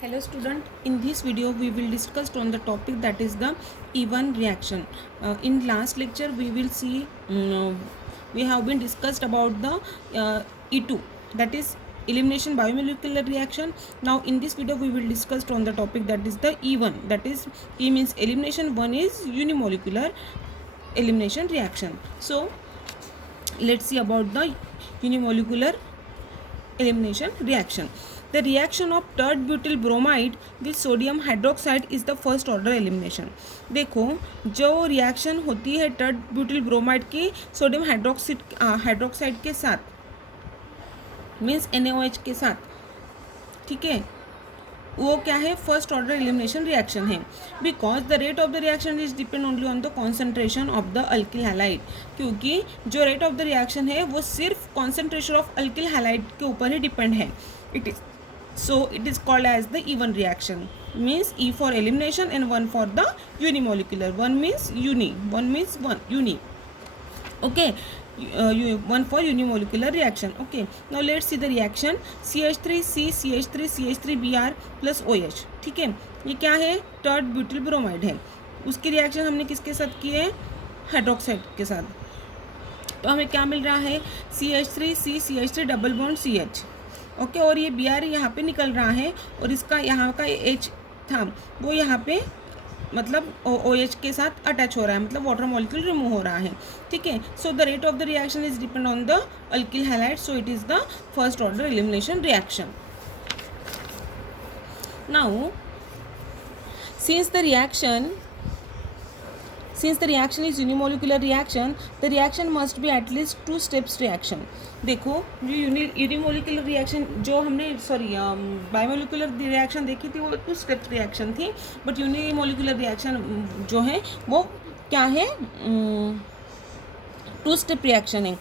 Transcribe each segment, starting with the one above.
Hello student, in this video we will discuss on the topic that is the E1 reaction. In last lecture we will see we have been discussed about the E2, that is elimination biomolecular reaction. Now in this video we will discuss on the topic that is the E1, that is E means elimination, 1 is unimolecular elimination reaction. So let's see about the unimolecular elimination reaction. The reaction of tert butyl bromide with sodium hydroxide is the first order elimination. देखो जो reaction होती है tert butyl bromide की sodium hydroxide के साथ means NaOH के साथ, ठीक है, वो क्या है, फर्स्ट ऑर्डर एलिमिनेशन रिएक्शन है. Because the rate of the reaction is depend only on the concentration of the alkyl halide. क्योंकि जो रेट ऑफ द रिएक्शन है वो सिर्फ कॉन्सेंट्रेशन ऑफ अल्किल हैलाइड के ऊपर ही डिपेंड है. It is it is called as the E1 reaction. Means E for elimination and 1 for the unimolecular. 1 means uni. Okay, 1 for unimolecular reaction. Okay, now let's see the reaction. CH3C CH3 CH3Br plus OH. ठीक है, ये क्या है, tert butyl bromide है. उसकी reaction हमने किसके साथ की है, हाइड्रोक्साइड के साथ. तो हमें क्या मिल रहा है, CH3C CH3 double bond CH. Okay, और ये Br यहाँ पे निकल रहा है और इसका यहाँ का H था वो यहाँ पे मतलब OH के साथ अटैच हो रहा है, मतलब वाटर मॉलिक्यूल रिमूव हो रहा है. ठीक है, so the rate of the reaction is depend on the alkyl halide, so it is the first order elimination reaction. Now since the reaction is unimolecular reaction, the reaction must be at least 2 steps reaction. देखो जो unimolecular reaction जो हमने biomolecular reaction देखी थी वो 2 steps reaction थी, but unimolecular reaction जो है वो क्या है, 2 स्टेप रिएक्शन है.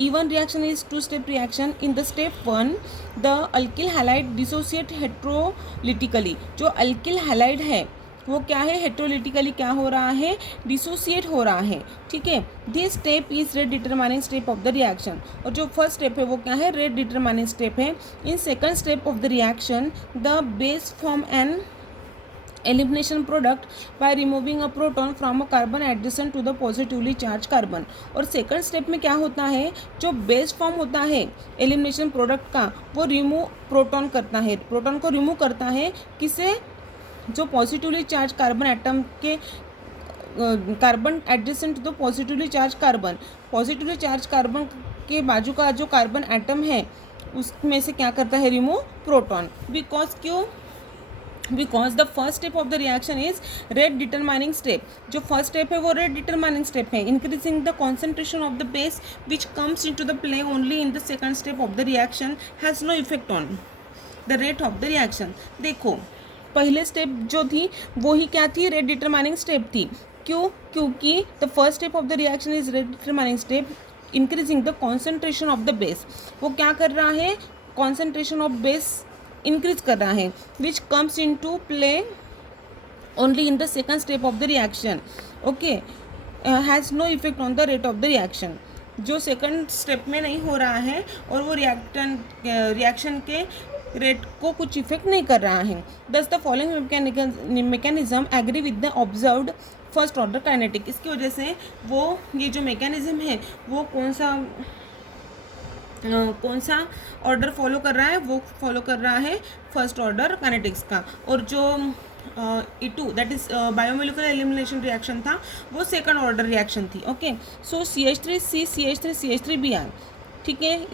E1 reaction is 2 step reaction. In the step 1 the alkyl halide dissociate heterolytically. जो अल्किल हैलाइड है वो क्या है, हेट्रोलिटिकली क्या हो रहा है, डिसोसिएट हो रहा है. ठीक है, this step is rate determining step of the reaction. और जो फर्स्ट स्टेप है वो क्या है, रेट डिटरमाइनिंग स्टेप है. In second step of the reaction the base form an elimination product by removing a proton from a carbon adjacent to the positively charged carbon. और second step में क्या होता है, जो बेस फॉर्म होता है elimination product का वो रिमूव प्रोटॉन करता है, प्रोटॉन को रिमूव करता है किसे, जो पॉजिटिवली चार्ज कार्बन एटम के carbon adjacent to the positively charge carbon, positively charge carbon के बाजू का जो कार्बन एटम है उसमें से क्या करता है, रिमूव प्रोटॉन. बिकॉज क्यों, because the first step of the reaction is rate determining step. जो फर्स्ट स्टेप है वो रेट डिटरमाइनिंग स्टेप है. Increasing the concentration of the base which comes in to the play only in the second step of the reaction has no effect on the rate of the reaction. देखो पहले step जो थी वो ही क्या थी, rate determining step थी. क्यों, क्योंकि the first step of the reaction is rate determining step increasing the concentration of the base. वो क्या कर रहा है, कॉन्सेंट्रेशन ऑफ बेस इंक्रीज कर रहा है, which comes in to play only in the second step of the reaction. Okay, has no effect on the rate of the reaction. जो second step में नहीं हो रहा है और वो रिएक्शन के रेट को कुछ इफेक्ट नहीं कर रहा है. Does the following mechanism agree with the observed first order kinetic. इसकी वजह से वो ये जो मैकेनिज्म है वो कौन सा ऑर्डर फॉलो कर रहा है, वो फॉलो कर रहा है फर्स्ट ऑर्डर काइनेटिक्स का. और जो E2 that is biomolecular elimination reaction था वो सेकंड ऑर्डर रिएक्शन थी. ओके, सो CH3C CH3 CH3Br. ठीक है,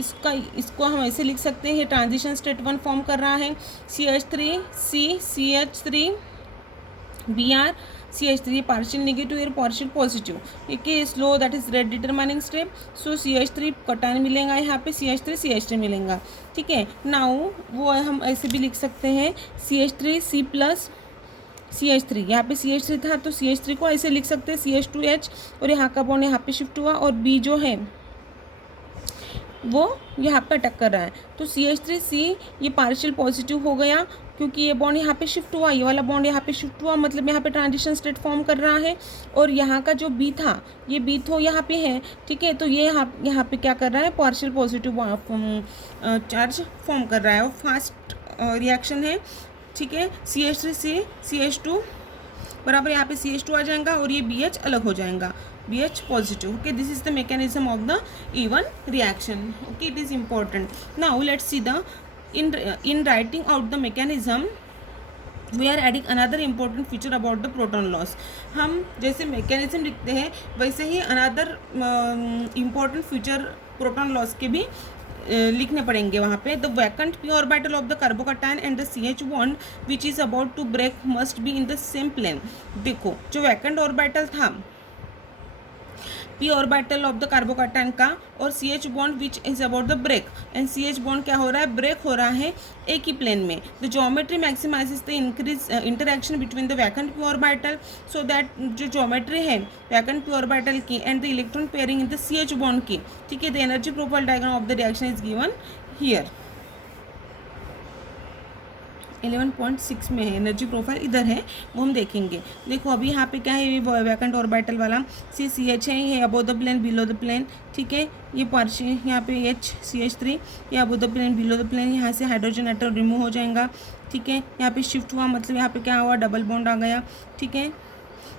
इसको हम ऐसे लिख सकते हैं, ट्रांजिशन स्टेट 1 फॉर्म कर रहा है. CH3C CH3Br CH3 partial negative और पार्शियल पॉजिटिव. एक slow that is rate determining step. So CH3 कटान मिलेगा, यहाँ पे CH3 मिलेगा. ठीक है, नाउ वो हम ऐसे भी लिख सकते हैं CH3C प्लस CH3. यहाँ पे CH3 था तो CH3 को ऐसे लिख सकते हैं CH2H, और यहाँ का बॉन्ड यहाँ पे शिफ्ट हुआ और B जो है वो यहाँ पे अटैक कर रहा है. तो CH3C ये पार्शियल पॉजिटिव हो गया क्योंकि ये बॉन्ड यहाँ पे शिफ्ट हुआ, ये वाला बॉन्ड यहाँ पे शिफ्ट हुआ, मतलब यहाँ पे ट्रांजिशन स्टेट फॉर्म कर रहा है. और यहाँ का जो बी था ये बी तो यहाँ पे है. ठीक है, तो ये यहाँ पे क्या कर रहा है, पार्शियल पॉजिटिव चार्ज फॉर्म कर रहा है और फास्ट रिएक्शन है, ठीक है। CH3 से CH2 बराबर यहाँ पे CH2 आ जाएगा और ये BH अलग हो जाएगा, BH positive. Okay, this is the mechanism of the even reaction. Okay, it is important. Now let's see the in writing out the mechanism we are adding another important feature about the proton loss। हम जैसे mechanism लिखते हैं वैसे ही another important feature proton loss के भी लिखने पड़ेंगे वहाँ पे। The vacant p orbital of the carbocation and the CH bond which is about to break must be in the same plane. देखो जो वैकेंट ऑर्बिटल था p orbital of the carbocation का और CH bond which is about the break, and CH bond क्या हो रहा है, break हो रहा है एक ही प्लेन में। The geometry maximises the increase interaction between the vacant p orbital, so that जो ज्योमेट्री है वैकेंट p ऑर्बिटल की and the electron pairing in the CH bond की, ठीक है। The energy profile diagram of the reaction is given here. 11.6 में है, energy profile इधर है, वो हम देखेंगे। देखो अभी यहाँ पे क्या है, ये वैकेंट ऑर्बिटल वाला CH है, ये above the plane below the plane, ठीक है। ये पार्शियल यहाँ पे CH3 ये above the plane below the plane, यहाँ से हाइड्रोजन एटम रिमूव हो जाएगा, ठीक है। यहाँ पे शिफ्ट हुआ मतलब यहाँ पे क्या हुआ, डबल बॉन्ड आ गया, ठीक है।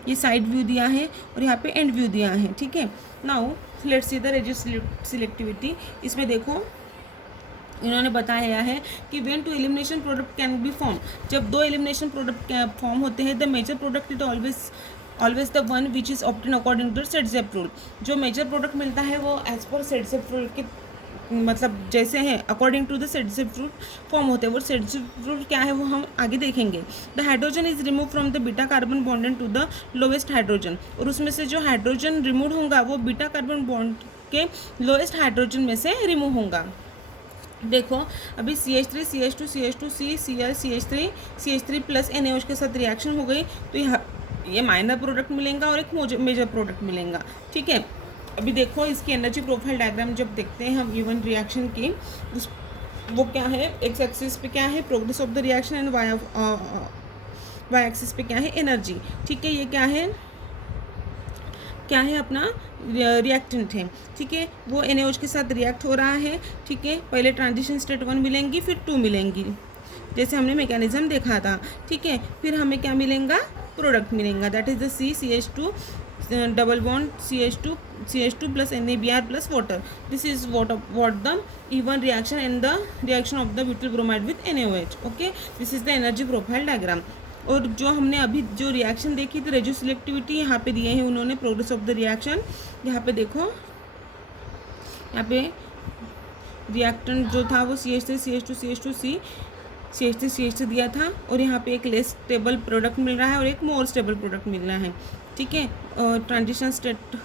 ये साइड व्यू दिया है और यहाँ पे एंड व्यू दिया है, ठीक है। Now let's see the regioselectivity. इसमें देखो इन्होंने बताया है कि when two elimination product can be form, जब दो एलिमिनेशन प्रोडक्ट फॉर्म होते हैं, the major product is always the one which is obtain according to Saytzeff rule. जो मेजर प्रोडक्ट मिलता है वो एज पर सेट-ज़ेप रूल के मतलब जैसे है according to the Saytzeff rule form होते हैं। वो सेट-ज़ेप रूल क्या है वो हम आगे देखेंगे। The hydrogen is remove from the beta carbon bonded to the lowest hydrogen, और उसमें से जो हाइड्रोजन रिमूव होगा वो बीटा कार्बन बॉन्ड के लोएस्ट हाइड्रोजन में से रिमूव होगा। देखो अभी CH3 CH2 CH2 Cl CH3 CH3 plus NaOH के साथ रिएक्शन हो गई, तो ये माइनर प्रोडक्ट मिलेगा और एक मेजर प्रोडक्ट मिलेगा, ठीक है। अभी देखो इसकी एनर्जी प्रोफाइल डायग्राम जब देखते हैं हम इवन रिएक्शन की, उस वो क्या है, एक्स एक्सिस पे क्या है progress of the reaction and Y axis पे क्या है एनर्जी, ठीक है। ये क्या है अपना रिएक्टेंट है, ठीक है। वो NaOH के साथ रिएक्ट हो रहा है, ठीक है। पहले ट्रांजिशन स्टेट 1 मिलेंगी, फिर 2 मिलेंगी, जैसे हमने मैकेनिज्म देखा था, ठीक है। फिर हमें क्या मिलेगा, प्रोडक्ट मिलेगा, that is the CH2 double bond CH2 plus NaBr plus water. This is what the even reaction and the reaction of the butyl bromide with NaOH। Okay, this is the energy profile diagram. और जो हमने अभी जो reaction देखी थी radio selectivity, यहाँ पे दिए हैं उन्होंने प्रोग्रेस ऑफ द रिएक्शन। यहाँ पे देखो, यहाँ पे रिएक्टेंट जो था वो CH3 CH2 CH2 CH3 CH3 दिया था, और यहाँ पे एक लेस स्टेबल प्रोडक्ट मिल रहा है और एक मोर स्टेबल प्रोडक्ट मिल रहा है, ठीक है। ट्रांजिशन स्टेट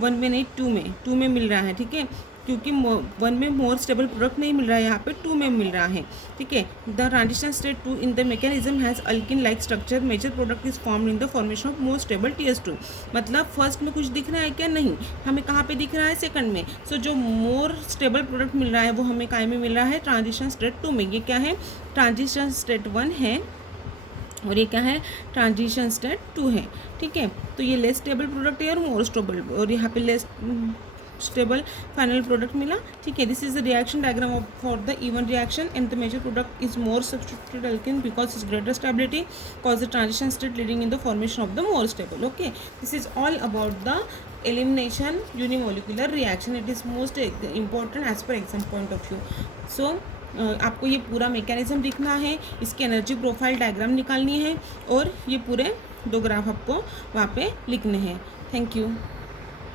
1 में नहीं 2 में मिल रहा है, ठीक है, क्योंकि 1 में मोर स्टेबल प्रोडक्ट नहीं मिल रहा है, यहाँ पे 2 में मिल रहा है, ठीक है। The transition state 2 in the mechanism has alkene like structure, major product is formed in the formation of more stable TS2। मतलब फर्स्ट में कुछ दिख रहा है क्या, नहीं, हमें कहाँ पे दिख रहा है, सेकंड में। सो जो मोर स्टेबल प्रोडक्ट मिल रहा है वो हमें काय में मिल रहा है, ट्रांजिशन स्टेट 2 में। ये क्या है, ट्रांजिशन स्टेट 1 है और ये क्या है, ट्रांजिशन स्टेट 2 है, ठीक है। तो ये लेस स्टेबल प्रोडक्ट है और मोर स्टेबल, और यहाँ पे लेस स्टेबल फाइनल प्रोडक्ट मिला, ठीक है। This is the reaction diagram for the even reaction and the major product is more substituted alkene because is greater stability cause the transition state leading in the formation of the more stable. Okay, this is all about the elimination unimolecular reaction. It is most important as per exam point of view. So आपको ये पूरा mechanism लिखना है, इसकी energy profile diagram निकालनी है और ये पूरे 2 ग्राफ आपको वहाँ पे लिखने हैं। Thank you.